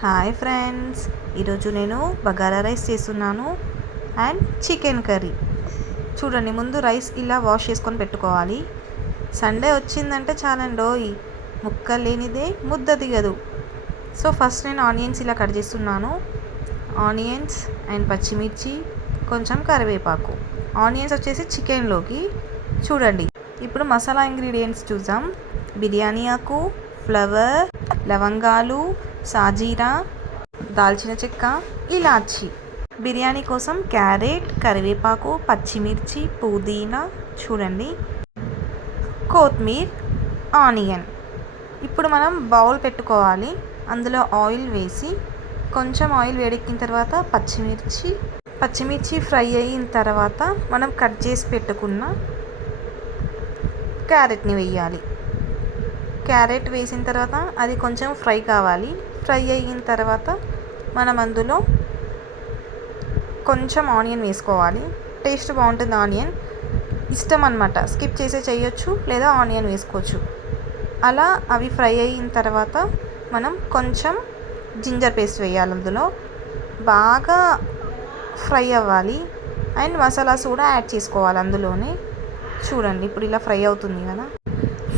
Hi friends, ఈరోజు నేను bagara rice చేస్తున్నాను అండ్ చికెన్ కర్రీ. చూడండి, ముందు రైస్ ఇలా వాష్ చేసుకొని పెట్టుకోవాలి. సండే వచ్చిందంటే చాలండోయ్, ముక్క లేనిదే ముద్ద దిగదు. సో ఫస్ట్ నేను ఆనియన్స్ ఇలా కట్ చేస్తున్నాను. ఆనియన్స్ అండ్ పచ్చిమిర్చి, కొంచెం కరివేపాకు. ఆనియన్స్ వచ్చేసి చికెన్లోకి. చూడండి, ఇప్పుడు మసాలా ఇంగ్రీడియంట్స్ చూద్దాం. బిర్యానీ ఆకు, ఫ్లవర్, లవంగాలు, సాజీరా, దాల్చిన చెక్క, ఇలాచి. బిర్యానీ కోసం క్యారెట్, కరివేపాకు, పచ్చిమిర్చి, పుదీనా, చూడండి, కొత్తిమీర, ఆనియన్. ఇప్పుడు మనం బౌల్ పెట్టుకోవాలి. అందులో ఆయిల్ వేసి, కొంచెం ఆయిల్ వేడెక్కిన తర్వాత పచ్చిమిర్చి ఫ్రై అయిన తర్వాత మనం కట్ చేసి పెట్టుకున్న క్యారెట్ని వేయాలి. క్యారెట్ వేసిన తర్వాత అది కొంచెం ఫ్రై కావాలి. ఫ్రై అయిన తర్వాత మనం అందులో కొంచెం ఆనియన్ వేసుకోవాలి. టేస్ట్ బాగుంటుంది ఆనియన్, ఇష్టం అన్నమాట. స్కిప్ చేసే చేయొచ్చు లేదా ఆనియన్ వేసుకోవచ్చు. అలా అవి ఫ్రై అయిన తర్వాత మనం కొంచెం జింజర్ పేస్ట్ వేయాలి. అందులో బాగా ఫ్రై అవ్వాలి. అండ్ మసాలాస్ కూడా యాడ్ చేసుకోవాలి అందులోనే. చూడండి, ఇప్పుడు ఇలా ఫ్రై అవుతుంది కదా.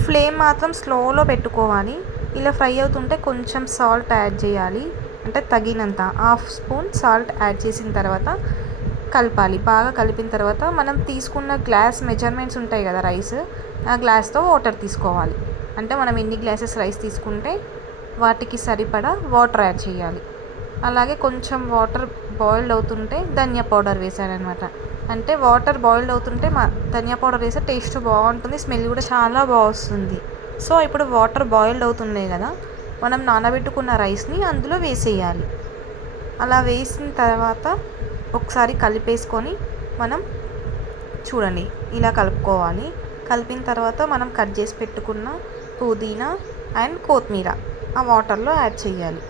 ఫ్లేమ్ మాత్రం స్లోలో పెట్టుకోవాలి. ఇలా ఫ్రై అవుతుంటే కొంచెం సాల్ట్ యాడ్ చేయాలి, అంటే తగినంత 1/2 స్పూన్ సాల్ట్ యాడ్ చేసిన తర్వాత కలపాలి. బాగా కలిపిన తర్వాత మనం తీసుకున్న గ్లాస్ మెజర్మెంట్స్ ఉంటాయి కదా, రైస్, ఆ గ్లాస్తో వాటర్ తీసుకోవాలి. అంటే మనం ఎన్ని గ్లాసెస్ రైస్ తీసుకుంటే వాటికి సరిపడా వాటర్ యాడ్ చేయాలి. అలాగే కొంచెం వాటర్ బాయిల్డ్ అవుతుంటే ధనియా పౌడర్ వేసానమాట. అంటే వాటర్ బాయిల్డ్ అవుతుంటే ధనియా పౌడర్ వేస్తే టేస్ట్ బాగుంటుంది, స్మెల్ కూడా చాలా బాగుంటుంది. సో ఇప్పుడు వాటర్ బాయిల్డ్ అవుతున్నాయి కదా, మనం నానబెట్టుకున్న రైస్ని అందులో వేసేయాలి. అలా వేసిన తర్వాత ఒకసారి కలిపేసుకొని మనం చూడండి ఇలా కలుపుకోవాలి. కలిపిన తర్వాత మనం కట్ చేసి పెట్టుకున్న పుదీనా అండ్ కొత్తిమీర ఆ వాటర్లో యాడ్ చేయాలి.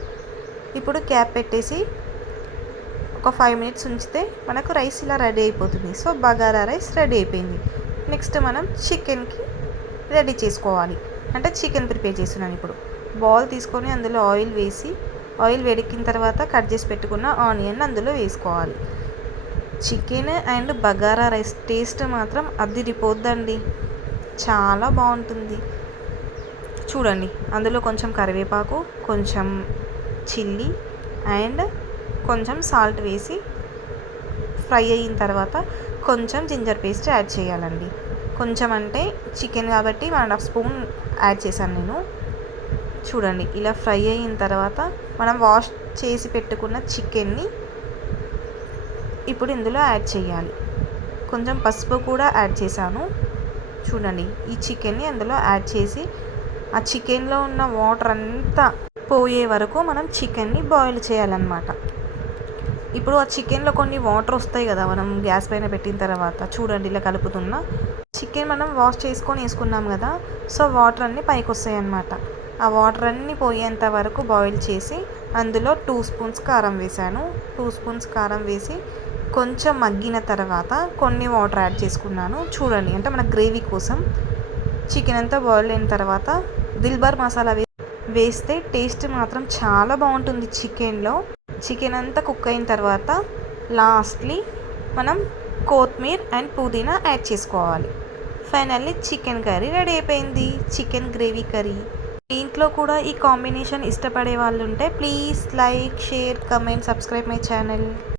ఇప్పుడు క్యాప్ పెట్టేసి ఒక 5 మినిట్స్ ఉంచితే మనకు రైస్ ఇలా రెడీ అయిపోతుంది. సో బగారా రైస్ రెడీ అయిపోయింది. నెక్స్ట్ మనం చికెన్కి రెడీ చేసుకోవాలి. అంటే చికెన్ ప్రిపేర్ చేస్తున్నాను. ఇప్పుడు బౌల్ తీసుకొని అందులో ఆయిల్ వేసి, ఆయిల్ వేడెక్కిన తర్వాత కట్ చేసి పెట్టుకున్న ఆనియన్ అందులో వేసుకోవాలి. Chicken and bagara rice taste మాత్రం అదిరిపోద్దండి, చాలా బాగుంటుంది. చూడండి, అందులో కొంచెం కరివేపాకు, కొంచెం చిల్లీ అండ్ కొంచెం సాల్ట్ వేసి ఫ్రై అయిన తర్వాత కొంచెం జింజర్ పేస్ట్ యాడ్ చేయాలండి. కొంచెం అంటే చికెన్ కాబట్టి 1.5 స్పూన్ యాడ్ చేశాను నేను. చూడండి, ఇలా ఫ్రై అయిన తర్వాత మనం వాష్ చేసి పెట్టుకున్న చికెన్ని ఇప్పుడు ఇందులో యాడ్ చేయాలి. కొంచెం పసుపు కూడా యాడ్ చేశాను. చూడండి, ఈ చికెన్ని అందులో యాడ్ చేసి ఆ చికెన్లో ఉన్న వాటర్ అంతా పోయే వరకు మనం చికెన్ని బాయిల్ చేయాలన్నమాట. ఇప్పుడు ఆ చికెన్లో కొన్ని వాటర్ వస్తాయి కదా, మనం గ్యాస్ పైన పెట్టిన తర్వాత. చూడండి, ఇలా కలుపుతున్నా. చికెన్ మనం వాష్ చేసుకొని వేసుకున్నాం కదా, సో వాటర్ అన్నీ పైకి వస్తాయి అన్నమాట. ఆ వాటర్ అన్నీ పోయేంత వరకు బాయిల్ చేసి అందులో 2 స్పూన్స్ కారం వేసాను. 2 స్పూన్స్ కారం వేసి కొంచెం మగ్గిన తర్వాత కొన్ని వాటర్ యాడ్ చేసుకున్నాను. చూడండి, అంటే మన గ్రేవీ కోసం. చికెన్ అంతా బాయిల్ అయిన తర్వాత దిల్బర్ మసాలా వేస్తే టేస్ట్ మాత్రం చాలా బాగుంటుంది చికెన్లో. చికెన్ అంతా కుక్ అయిన తర్వాత లాస్ట్లీ మనం కొత్తిమీర అండ్ పుదీనా యాడ్ చేసుకోవాలి. ఫైనల్లీ చికెన్ కర్రీ రెడీ అయిపోయింది, చికెన్ గ్రేవీ కర్రీ. ఇంట్లో కూడా ఈ కాంబినేషన్ ఇష్టపడే వాళ్ళు ఉంటే please like, share, comment, subscribe my channel.